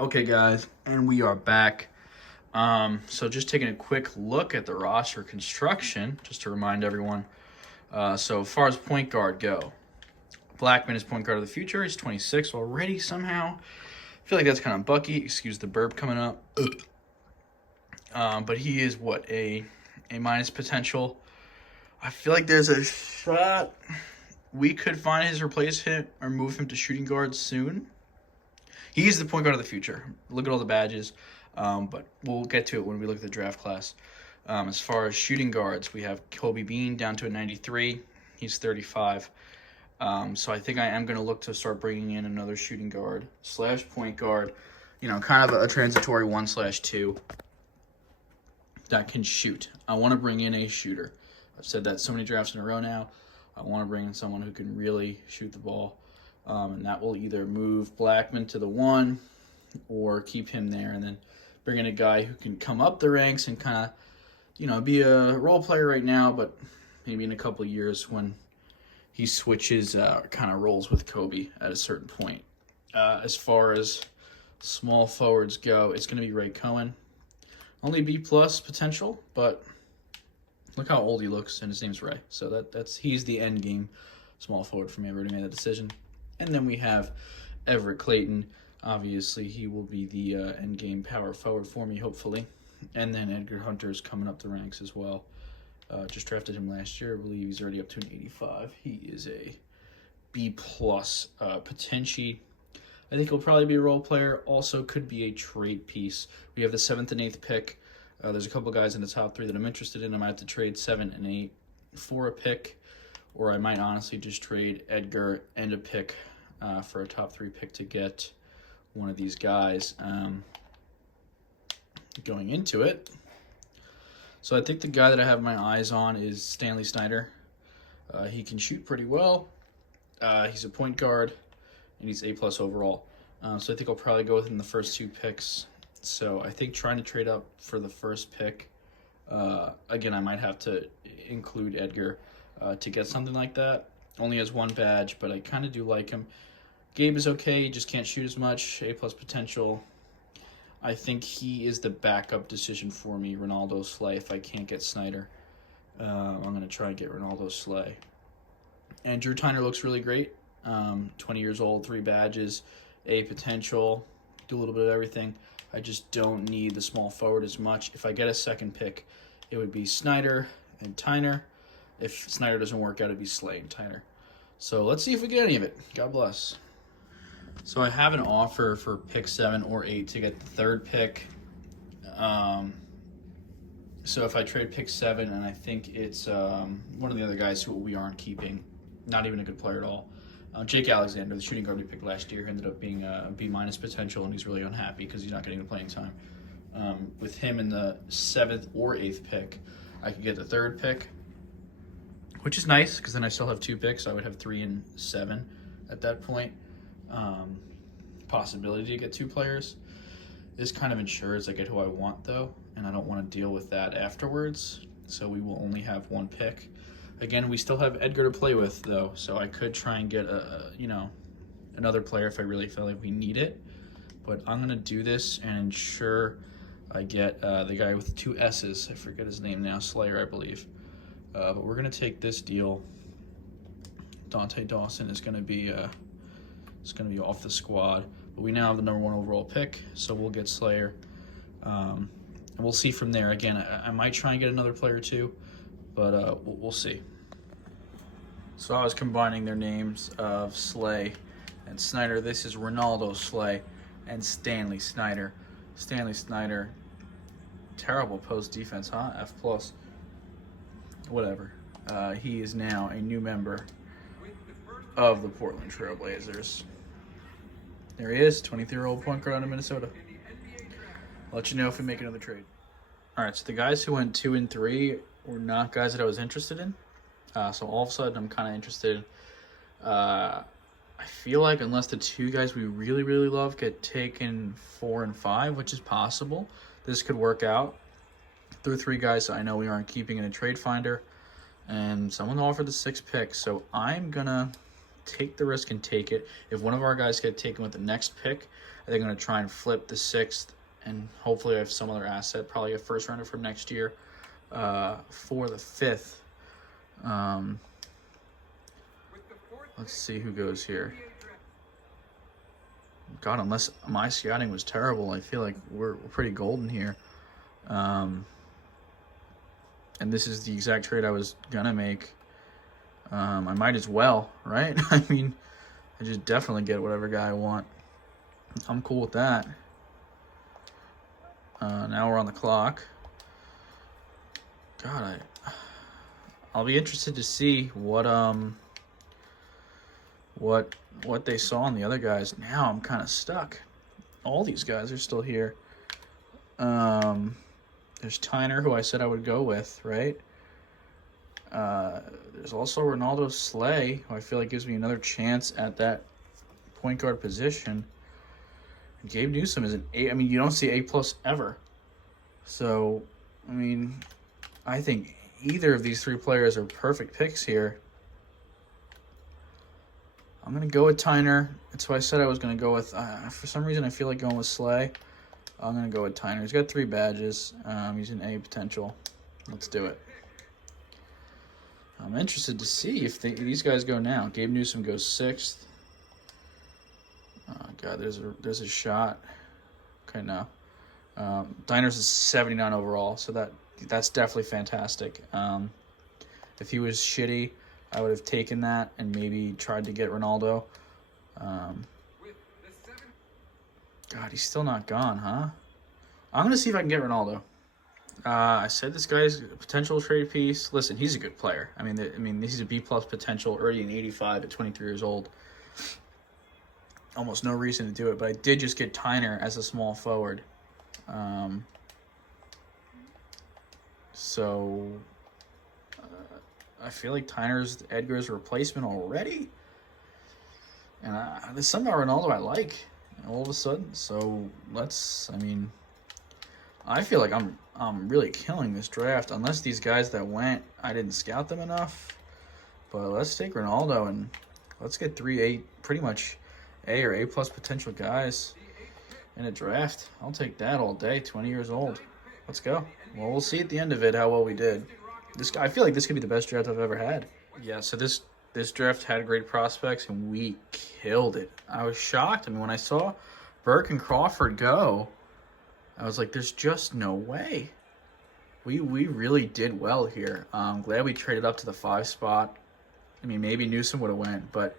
Okay, guys, and we are back. So just taking a quick look at the roster construction, just to remind everyone. So as far as point guard go, Blackman is point guard of the future. He's 26 already somehow. I feel like that's kind of Bucky. Excuse the burp coming up. But he is what, a minus potential. I feel like there's a shot we could find his replacement or move him to shooting guard soon. He's the point guard of the future. Look at all the badges. But we'll get to it when we look at the draft class. As far as shooting guards, we have Kobe Bean down to a 93. He's 35. So I think I am going to look to start bringing in another shooting guard / point guard. Kind of a transitory 1/2 that can shoot. I want to bring in a shooter. I've said that so many drafts in a row now. I want to bring in someone who can really shoot the ball. And that will either move Blackman to the 1 or keep him there and then bring in a guy who can come up the ranks and kind of, be a role player right now, but maybe in a couple of years when he switches kind of roles with Kobe at a certain point. As far as small forwards go, it's going to be Ray Cohen. Only B+ potential, but look how old he looks, and his name's Ray. So he's the end game small forward for me. I've already made that decision. And then we have Everett Clayton. Obviously, he will be the end game power forward for me, hopefully. And then Edgar Hunter is coming up the ranks as well. Just drafted him last year. I believe he's already up to an 85. He is a B+ potential. I think he'll probably be a role player. Also could be a trade piece. We have the 7th and 8th pick. There's a couple guys in the top 3 that I'm interested in. I might have to trade 7 and 8 for a pick. Or I might honestly just trade Edgar and a pick for a top 3 pick to get one of these guys. Going into it. So I think the guy that I have my eyes on is Stanley Snyder. He can shoot pretty well. He's a point guard, and he's A+ overall. So I think I'll probably go with him the first 2 picks. So I think trying to trade up for the first pick, again, I might have to include Edgar to get something like that. Only has 1 badge, but I kind of do like him. Gabe is okay, he just can't shoot as much. A+ potential. I think he is the backup decision for me, Ronaldo Slay. If I can't get Snyder, I'm going to try and get Ronaldo Slay. And Drew Tyner looks really great. 20 years old, 3 badges, A potential, do a little bit of everything. I just don't need the small forward as much. If I get a second pick, it would be Snyder and Tyner. If Snyder doesn't work out, it'd be Slay and Tyner. So let's see if we get any of it. God bless. So I have an offer for pick 7 or 8 to get the 3rd pick. So if I trade pick 7, and I think it's one of the other guys who we aren't keeping, not even a good player at all. Jake Alexander, the shooting guard we picked last year, ended up being a B- potential, and he's really unhappy because he's not getting the playing time. With him in the 7th or 8th pick, I could get the 3rd pick, which is nice because then I still have 2 picks. So I would have 3 and 7 at that point. Possibility to get 2 players. This kind of ensures I get who I want, though, and I don't want to deal with that afterwards. So we will only have 1 pick. Again, we still have Edgar to play with, though, so I could try and get another player if I really feel like we need it. But I'm gonna do this and ensure I get the guy with 2 S's. I forget his name now, Slayer, I believe. But we're gonna take this deal. Dante Dawson is gonna be off the squad. But we now have the number 1 overall pick, so we'll get Slayer. And we'll see from there. Again, I might try and get another player too, but we'll see. So I was combining their names of Slay and Snyder. This is Ronaldo Slay and Stanley Snyder. Stanley Snyder, terrible post defense, huh? F+. Whatever. He is now a new member of the Portland Trail Blazers. There he is, 23-year-old point guard out of Minnesota. I'll let you know if we make another trade. All right, so the guys who went 2 and 3 were not guys that I was interested in. So all of a sudden, I'm kind of interested. I feel like unless the 2 guys we really, really love get taken 4 and 5, which is possible, this could work out. There are 3 guys I know we aren't keeping in a trade finder, and someone offered the 6th pick, so I'm going to take the risk and take it. If one of our guys get taken with the next pick, they're going to try and flip the 6th, and hopefully I have some other asset, probably a first rounder from next year, for the 5th. Let's see who goes here. God, unless my scouting was terrible, I feel like we're pretty golden here. And this is the exact trade I was gonna make. I might as well, right? I mean, I just definitely get whatever guy I want. I'm cool with that. Now we're on the clock. God, I'll be interested to see what they saw in the other guys. Now I'm kind of stuck. All these guys are still here. There's Tyner, who I said I would go with, right? There's also Ronaldo Slay, who I feel like gives me another chance at that point guard position. Gabe Newsom is an A. I mean, you don't see A+ ever. So, I mean, I think either of these 3 players are perfect picks here. I'm going to go with Tyner. That's who I said I was going to go with. For some reason, I feel like going with Slay. I'm going to go with Tyner. He's got 3 badges. He's an A potential. Let's do it. I'm interested to see if these guys go now. Gabe Newsom goes 6th. God, there's a shot. Okay, no. Tyner's is 79 overall, so that's definitely fantastic. If he was shitty, I would have taken that and maybe tried to get Ronaldo. God, he's still not gone, huh? I'm going to see if I can get Ronaldo. I said this guy's a potential trade piece. Listen, he's a good player. I mean, he's a B+ potential, already an 85 at 23 years old. Almost no reason to do it, but I did just get Tyner as a small forward. So I feel like Tyner's Edgar's replacement already. And there's something about Ronaldo I like all of a sudden. So I feel like I'm really killing this draft. Unless these guys that went, I didn't scout them enough. But let's take Ronaldo and let's get 3 pretty much A or A+ potential guys in a draft. I'll take that all day. 20 years old. Let's go. Well, we'll see at the end of it how well we did. I feel like this could be the best draft I've ever had. Yeah, so this draft had great prospects, and we killed it. I was shocked. I mean, when I saw Burke and Crawford go, I was like, there's just no way. We really did well here. I'm glad we traded up to the 5 spot. I mean, maybe Newsom would have went, but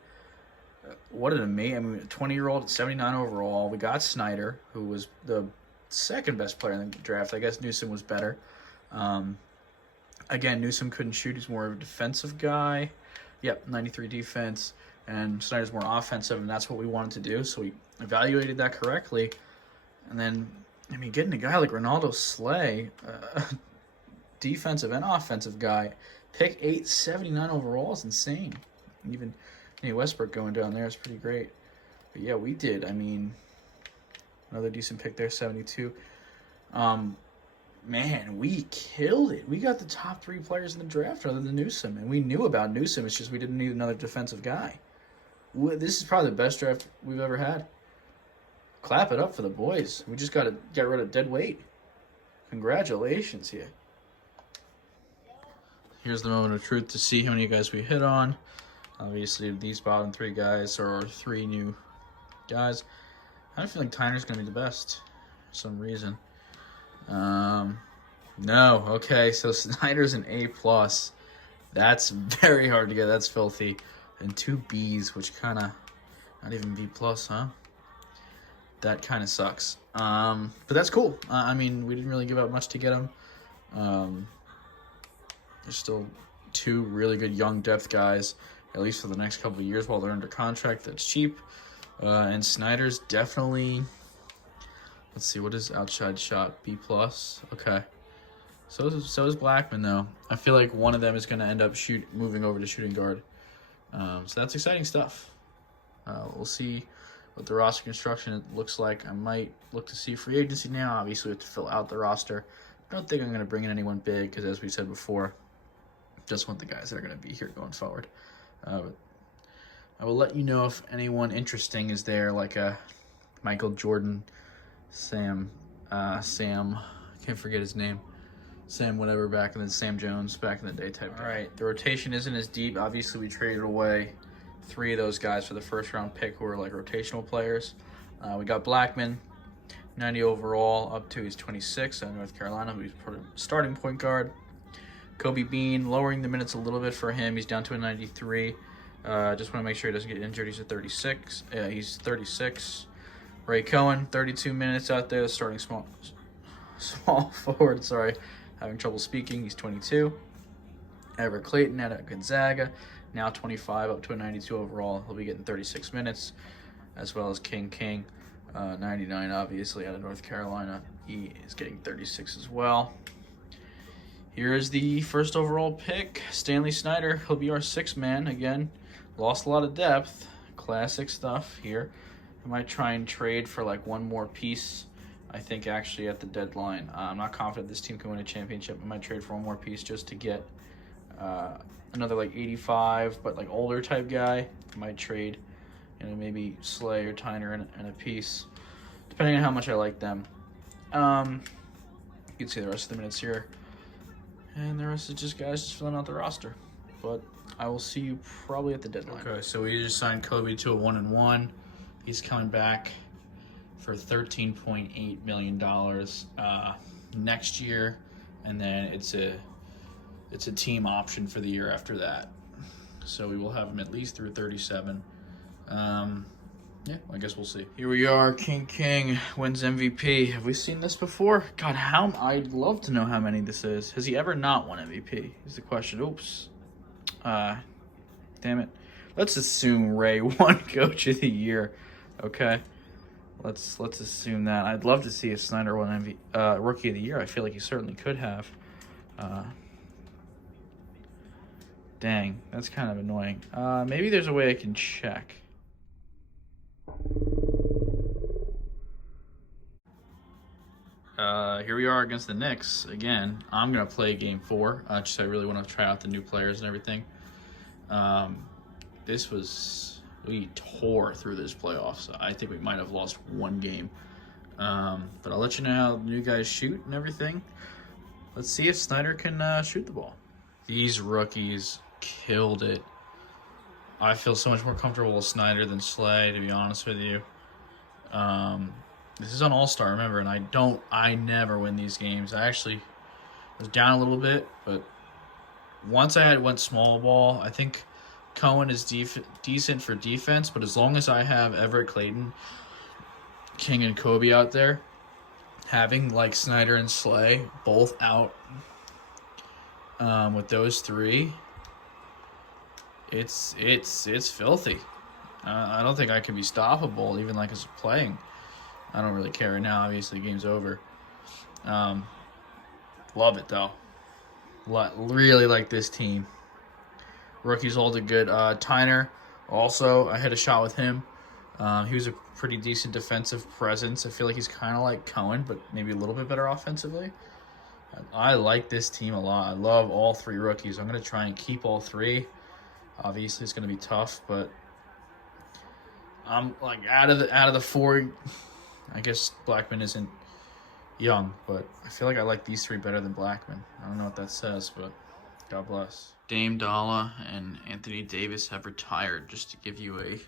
what an amazing, 20-year-old at 79 overall. We got Snyder, who was the second best player in the draft. I guess Newsom was better. Again, Newsom couldn't shoot. He's more of a defensive guy. Yep, 93 defense. And Snyder's more offensive, and that's what we wanted to do. So we evaluated that correctly. And then, getting a guy like Ronaldo Slay, defensive and offensive guy, pick 8, 79 overall is insane. Even Westbrook going down there is pretty great. But yeah, we did. Another decent pick there, 72. Man, we killed it. We got the top 3 players in the draft other than Newsom. And we knew about Newsom. It's just we didn't need another defensive guy. This is probably the best draft we've ever had. Clap it up for the boys. We just got to get rid of dead weight. Congratulations here. Here's the moment of truth to see how many guys we hit on. Obviously, these bottom 3 guys are our 3 new guys. I feel like Tyner's going to be the best for some reason. No. Okay, so Snyder's an A+. That's very hard to get. That's filthy. And 2 Bs, which kind of, not even B+, huh? That kind of sucks. But that's cool. We didn't really give up much to get him. There's still 2 really good young depth guys, at least for the next couple of years while they're under contract. That's cheap. And Snyder's definitely, let's see, what is outside shot? B+. Okay. So is Blackman, though. I feel like one of them is going to end up moving over to shooting guard. So that's exciting stuff. We'll see what the roster construction looks like. I might look to see free agency now. Obviously, we have to fill out the roster. I don't think I'm going to bring in anyone big because, as we said before, just want the guys that are going to be here going forward. I will let you know if anyone interesting is there, like a Michael Jordan, Sam, I can't forget his name. Sam whatever back in the Sam Jones back in the day type. All right, the rotation isn't as deep. Obviously, we traded away 3 of those guys for the first round pick who were like rotational players. We got Blackman, 90 overall, up to he's 26 out of North Carolina, who's starting point guard. Kobe Bean, lowering the minutes a little bit for him. He's down to a 93. Just want to make sure he doesn't get injured. He's a 36. He's 36. Ray Cohen, 32 minutes out there, starting small forward. Sorry, having trouble speaking. He's 22. Edgar Clayton out of Gonzaga, now 25, up to a 92 overall. He'll be getting 36 minutes, as well as King, 99, obviously, out of North Carolina. He is getting 36 as well. Here is the first overall pick, Stanley Snyder. He'll be our 6th man. Again, lost a lot of depth. Classic stuff here. I might try and trade for like one more piece, I think, actually, at the deadline. I'm not confident this team can win a championship. I might trade for one more piece just to get another like 85, but like older type guy. I might trade, maybe Slay or Tyner and a piece, depending on how much I like them. You can see the rest of the minutes here. And the rest is just guys just filling out the roster. But I will see you probably at the deadline. Okay, so we just signed Kobe to a 1-1. He's coming back for $13.8 million next year, and then it's a team option for the year after that. So we will have him at least through 37. Yeah, I guess we'll see. Here we are. King wins MVP. Have we seen this before? God, I'd love to know how many this is. Has he ever not won MVP? Is the question. Oops. Damn it. Let's assume Ray won Coach of the Year. Okay. Let's assume that. I'd love to see if Snyder won Rookie of the Year. I feel like he certainly could have. Dang, that's kind of annoying. Maybe there's a way I can check. Here we are against the Knicks again. I'm gonna play Game 4. Just I really want to try out the new players and everything. We tore through this playoffs. I think we might have lost one game. But I'll let you know how the new guys shoot and everything. Let's see if Snyder can shoot the ball. These rookies killed it. I feel so much more comfortable with Snyder than Slay, to be honest with you. This is on All-Star, remember, and I never win these games. I actually was down a little bit, but once I went small ball, I think Cohen is decent for defense, but as long as I have Everett Clayton, King, and Kobe out there, having like Snyder and Slay both out with those 3, it's filthy. I don't think I can be stoppable, even like as playing. I don't really care right now. Obviously, the game's over. Love it, though. Really like this team. Rookies all did good. Tyner, also, I hit a shot with him. He was a pretty decent defensive presence. I feel like he's kind of like Cohen, but maybe a little bit better offensively. I like this team a lot. I love all 3 rookies. I'm going to try and keep all 3. Obviously, it's going to be tough, but I'm like out of the 4. I guess Blackman isn't young, but I feel like I like these 3 better than Blackman. I don't know what that says, but God bless. Dame Dalla and Anthony Davis have retired, just to give you a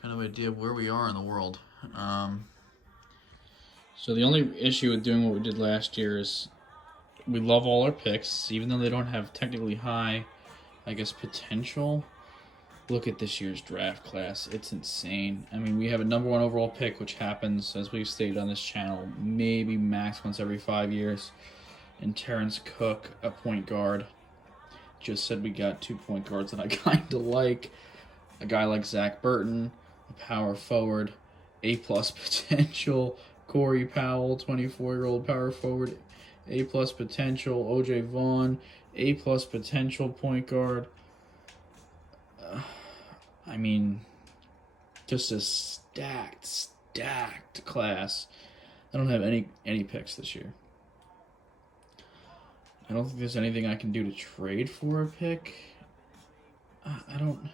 kind of idea of where we are in the world. So the only issue with doing what we did last year is we love all our picks, even though they don't have technically high, I guess, potential. Look at this year's draft class. It's insane. I mean, we have a number 1 overall pick, which happens, as we've stated on this channel, maybe max once every 5 years. And Terrence Cook, a point guard. Just said we got 2 point guards that I kind of like. A guy like Zach Burton, a power forward, A+ potential. Corey Powell, 24-year-old power forward, A+ potential. OJ Vaughn, A+ potential point guard. I mean, just a stacked class. I don't have any picks this year. I don't think there's anything I can do to trade for a pick. I don't.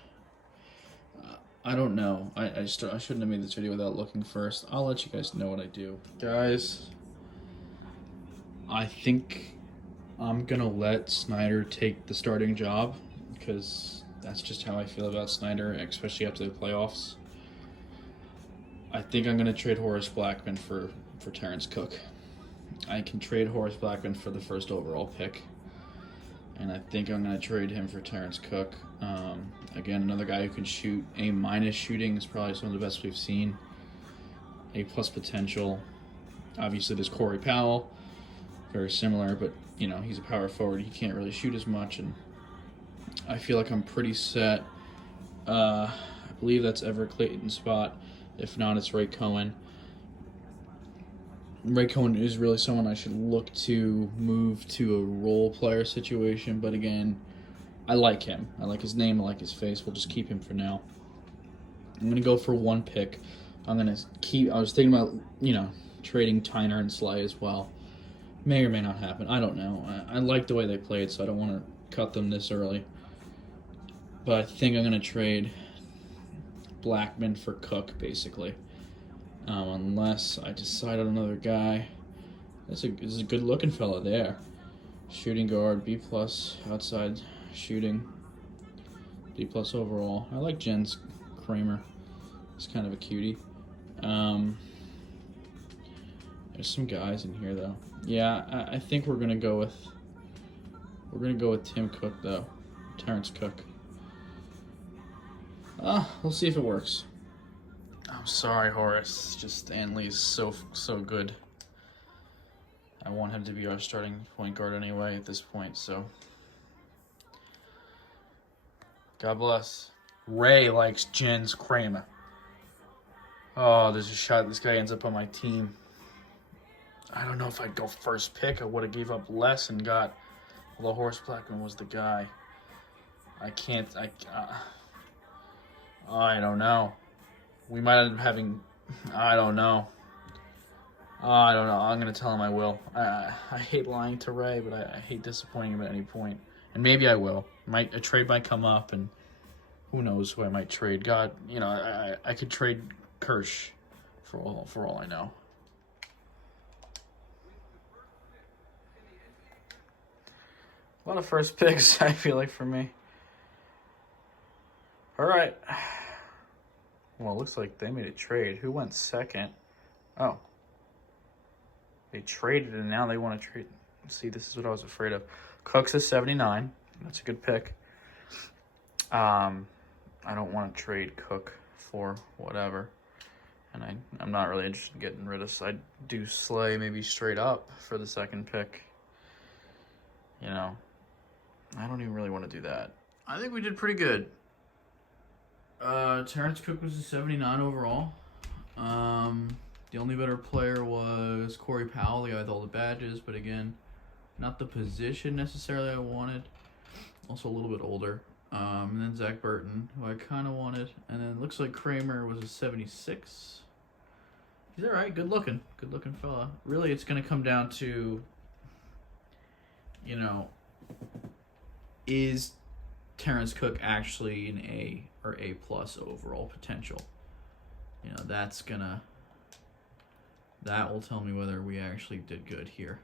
I don't know. I shouldn't have made this video without looking first. I'll let you guys know what I do. Guys, I think I'm going to let Snyder take the starting job because that's just how I feel about Snyder, especially after the playoffs. I think I'm going to trade Horace Blackman for Terrence Cook. I can trade Horace Blackman for the first overall pick. And I think I'm going to trade him for Terrence Cook. Again, another guy who can shoot. A- shooting is probably some of the best we've seen. A+ potential. Obviously, there's Corey Powell. Very similar, but, he's a power forward. He can't really shoot as much. And I feel like I'm pretty set. I believe that's Everett Clayton's spot. If not, it's Ray Cohen. Ray Cohen is really someone I should look to move to a role player situation, but again, I like him. I like his name, I like his face. We'll just keep him for now. I'm going to go for one pick. I was thinking about, trading Tyner and Slay as well. May or may not happen. I don't know. I like the way they played, so I don't want to cut them this early. But I think I'm going to trade Blackman for Cook, basically. Unless I decide on another guy. This is a good-looking fella there. Shooting guard, B+, outside shooting, B+ overall. I like Jens Kramer. He's kind of a cutie. There's some guys in here though. Yeah, I think we're gonna go with Tim Cook though, Terrence Cook. We'll see if it works. I'm sorry, Horace. Just Stanley's so good. I want him to be our starting point guard anyway at this point, so. God bless. Ray likes Jens Kramer. Oh, there's a shot this guy ends up on my team. I don't know if I'd go first pick. I would have gave up less and got. Although Horace Blackman was the guy. I don't know. We might end up having. I don't know. I'm going to tell him I will. I hate lying to Ray, but I hate disappointing him at any point. And maybe I will. A trade might come up, and who knows who I might trade. God, I could trade Kirsch for all I know. A lot of first picks, I feel like, for me. All right. Well, it looks like they made a trade. Who went second? Oh. They traded, and now they want to trade. See, this is what I was afraid of. Cook's a 79. That's a good pick. I don't want to trade Cook for whatever. And I'm not really interested in getting rid of. I'd do Slay maybe straight up for the second pick. I don't even really want to do that. I think we did pretty good. Terrence Cook was a 79 overall. The only better player was Corey Powell, the guy with all the badges, but again, not the position necessarily I wanted. Also a little bit older. And then Zach Burton, who I kind of wanted. And then it looks like Kramer was a 76. He's all right, good looking fella. Really, it's going to come down to, is Terrence Cook actually an A or A+ overall potential? That will tell me whether we actually did good here.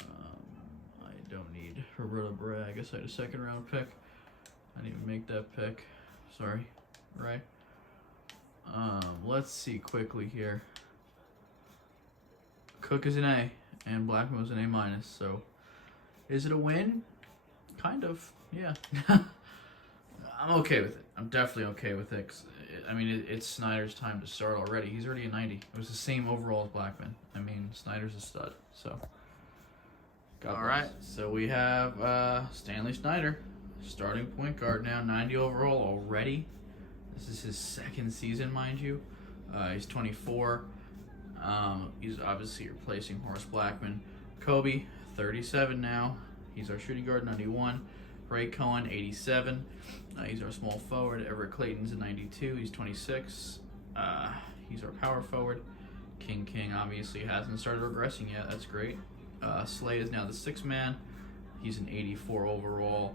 I don't need Roberto Bray. I guess I had a second round pick. I didn't even make that pick. Sorry. Right. Let's see quickly here. Cook is an A, and Blackman was an A-. So, is it a win? Kind of. Yeah. I'm okay with it. I'm definitely okay with it. It's Snyder's time to start already. He's already a 90. It was the same overall as Blackman. Snyder's a stud. So, all right. So we have Stanley Snyder, starting point guard now, 90 overall already. This is his second season, mind you. He's 24. He's obviously replacing Horace Blackman. Kobe, 37 now. He's our shooting guard, 91. Ray Cohen, 87. He's our small forward. Everett Clayton's a 92. He's 26. He's our power forward. King obviously hasn't started regressing yet. That's great. Slay is now the 6th man. He's an 84 overall.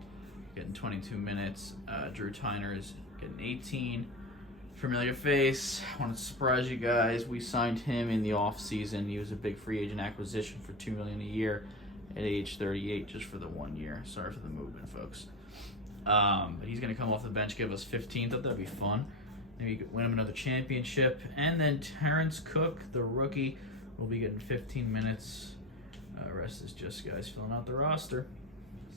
getting 22 minutes. Drew Tyner is getting 18. Familiar face. I want to surprise you guys. We signed him in the offseason. He was a big free agent acquisition for $2 million a year at age 38, just for the 1 year. Sorry for the movement, folks. But he's going to come off the bench, give us 15. Thought that'd be fun. Maybe win him another championship. And then Terrence Cook, the rookie, will be getting 15 minutes. Rest is just guys filling out the roster.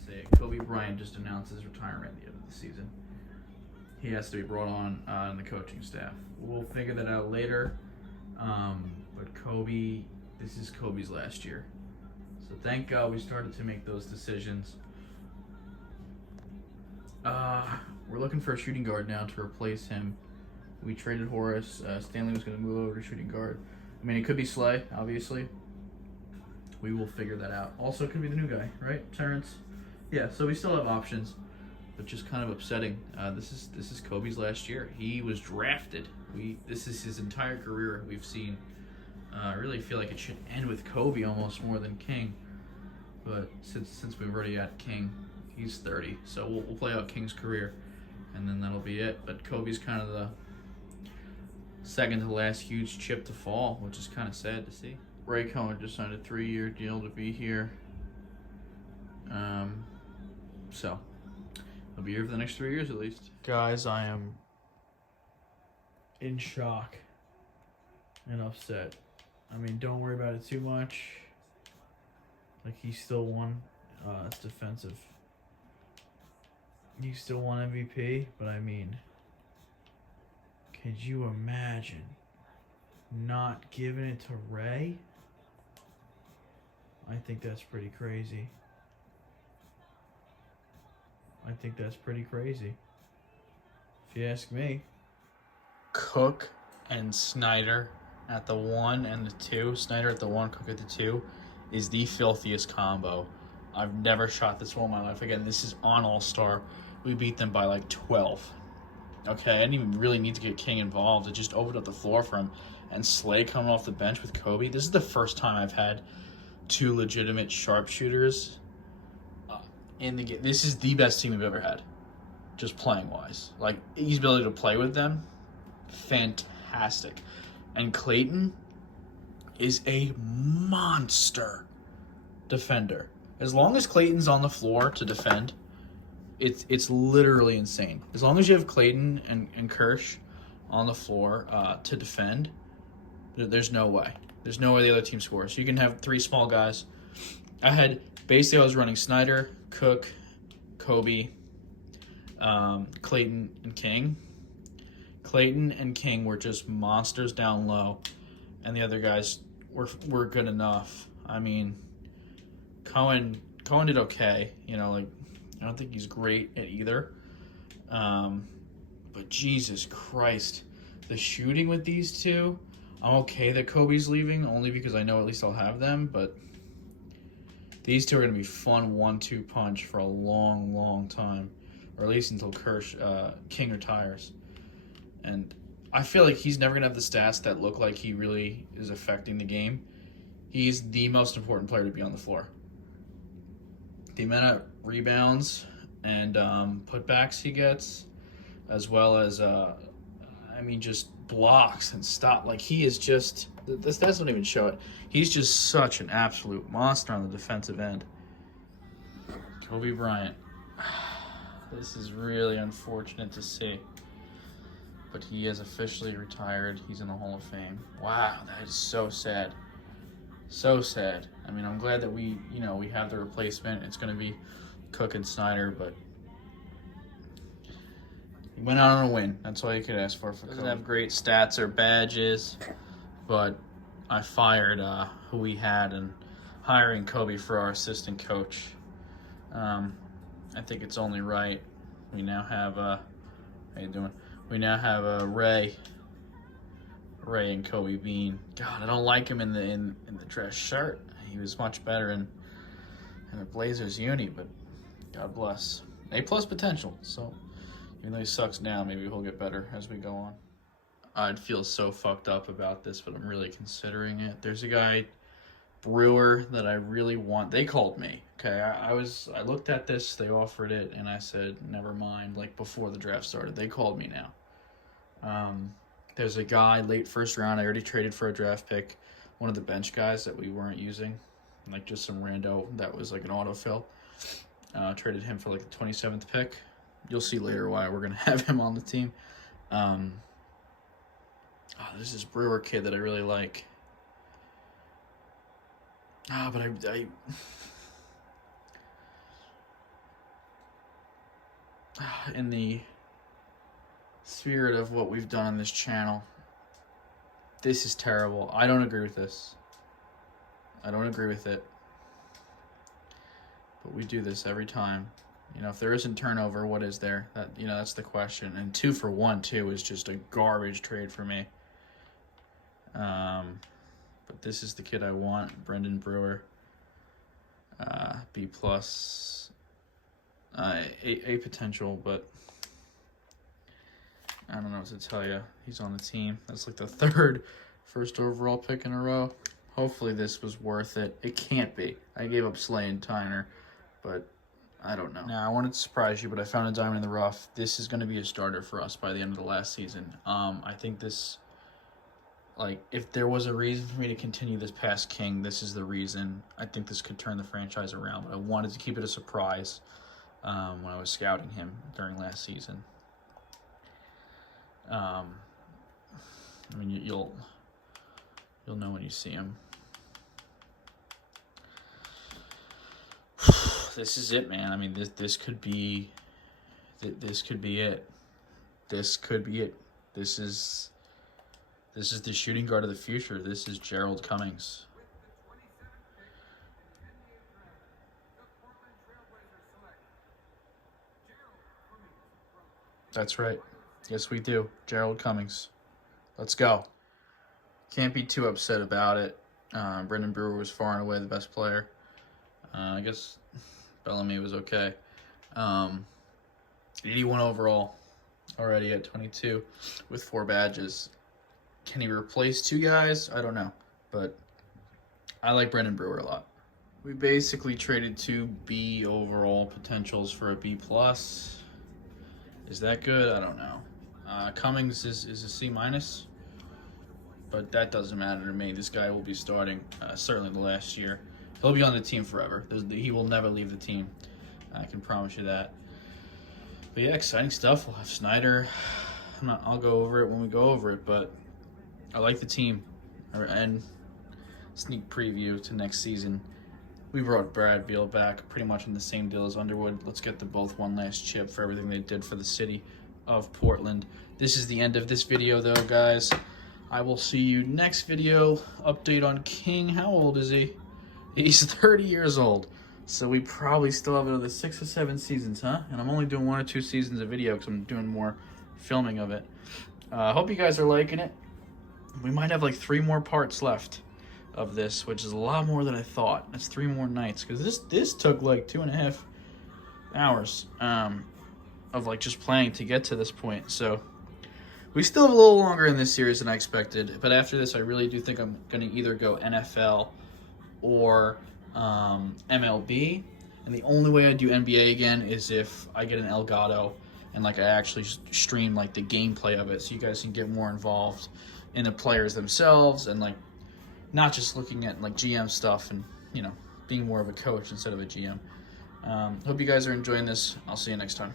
Say Kobe Bryant just announced his retirement at the end of the season. He has to be brought on in the coaching staff. We'll figure that out later. But Kobe, this is Kobe's last year. So thank God we started to make those decisions. We're looking for a shooting guard now to replace him. We traded Horace. Stanley was going to move over to shooting guard. I mean, it could be Slay, obviously. We will figure that out. Also, it could be the new guy, right? Terrence? Yeah, so we still have options, but just kind of upsetting. This is Kobe's last year. He was drafted. This is his entire career we've seen. I really feel like it should end with Kobe almost more than King. But since we've already got King, he's 30. So we'll play out King's career, and then that'll be it. But Kobe's kind of the second to last huge chip to fall, which is kind of sad to see. Ray Cohen just signed a 3-year deal to be here. So he'll be here for the next 3 years at least. Guys, I am in shock and upset. I mean, don't worry about it too much. Like, he still won. It's defensive. He still won MVP, but I mean, could you imagine not giving it to Ray? I think that's pretty crazy. If you ask me. Cook and Snyder at the 1 and the 2. Snyder at the 1, Cook at the 2 is the filthiest combo. I've never shot this well in my life. Again, this is on All-Star. We beat them by like 12. Okay, I didn't even really need to get King involved. It just opened up the floor for him. And Slay coming off the bench with Kobe. This is the first time I've had 2 legitimate sharpshooters in the game. This is the best team we've ever had, just playing wise. Like, his ability to play with them, fantastic. And Clayton is a monster defender. As long as Clayton's on the floor to defend, it's literally insane. As long as you have Clayton and Kirsch on the floor to defend, there's no way. There's no way the other team scores. You can have 3 small guys. I was running Snyder, Cook, Kobe, Clayton, and King. Clayton and King were just monsters down low, and the other guys were good enough. I mean, Cohen did okay. You know, like, I don't think he's great at either. But Jesus Christ, the shooting with these two. I'm okay that Kobe's leaving, only because I know at least I'll have them, but these two are going to be fun 1-2 punch for a long, long time, or at least until King retires. And I feel like he's never going to have the stats that look like he really is affecting the game. He's the most important player to be on the floor. The amount of rebounds and putbacks he gets, as well as, just blocks and stop. Like, he is just, the stats don't even show it. He's just such an absolute monster on the defensive end. Kobe Bryant. This is really unfortunate to see. But he has officially retired. He's in the Hall of Fame. Wow, that is so sad. So sad. I mean, I'm glad that we have the replacement. It's going to be Cook and Snyder, but he went out on a win. That's all you could ask for Kobe. Doesn't have great stats or badges, but I fired who we had and hiring Kobe for our assistant coach. I think it's only right. We now have how you doing? We now have Ray and Kobe Bean. God, I don't like him in the dress shirt. He was much better in the Blazers uni, but God bless. A+ potential. So even though he sucks now, maybe he'll get better as we go on. I'd feel so fucked up about this, but I'm really considering it. There's a guy Brewer that I really want. They called me. Okay, I looked at this. They offered it, and I said, never mind. Like before the draft started, they called me now. There's a guy late first round. I already traded for a draft pick. One of the bench guys that we weren't using, like just some rando that was like an autofill. Traded him for like the 27th pick. You'll see later why we're gonna have him on the team. There's this Brewer kid that I really like. But I in the spirit of what we've done on this channel, this is terrible. I don't agree with this. I don't agree with it. But we do this every time. You know, if there isn't turnover, what is there? That's the question. And 2 for 1 too is just a garbage trade for me. But this is the kid I want, Brendan Brewer. B plus. A potential, but I don't know what to tell you. He's on the team. That's like the 3rd first overall pick in a row. Hopefully this was worth it. It can't be. I gave up Slay and Tyner, but I don't know. Now, I wanted to surprise you, but I found a diamond in the rough. This is going to be a starter for us by the end of the last season. I think this, like, if there was a reason for me to continue this past King, this is the reason. I think this could turn the franchise around, but I wanted to keep it a surprise when I was scouting him during last season. I mean, you'll know when you see him. This is it, man. I mean, this could be it. This could be it. This is the shooting guard of the future. This is Gerald Cummings. That's right. Yes, we do. Gerald Cummings. Let's go. Can't be too upset about it. Brendan Brewer was far and away the best player. I guess Bellamy was okay. 81 overall already at 22 with 4 badges. Can he replace 2 guys? I don't know. But I like Brendan Brewer a lot. We basically traded 2 B overall potentials for a B plus. Is that good? I don't know. Cummings is a C minus, but that doesn't matter to me. This guy will be starting certainly the last year. He'll be on the team forever. He will never leave the team. I can promise you that. But yeah, exciting stuff. We'll have Snyder. I'll go over it when we go over it, but I like the team. And sneak preview to next season. We brought Brad Beal back pretty much in the same deal as Underwood. Let's get them both one last chip for everything they did for the city of Portland. This is the end of this video, though, guys. I will see you next video. Update on King. How old is he? He's 30 years old. So we probably still have another 6 or 7 seasons, huh? And I'm only doing 1 or 2 seasons of video because I'm doing more filming of it. Hope you guys are liking it. We might have like 3 more parts left of this, which is a lot more than I thought. That's 3 more nights because this took like 2.5 hours of like just playing to get to this point. So we still have a little longer in this series than I expected. But after this, I really do think I'm going to either go NFL or MLB. And the only way I do NBA again is if I get an Elgato and like I actually stream like the gameplay of it, so you guys can get more involved in the players themselves and like not just looking at like GM stuff and, you know, being more of a coach instead of a GM. Hope you guys are enjoying this. I'll see you next time.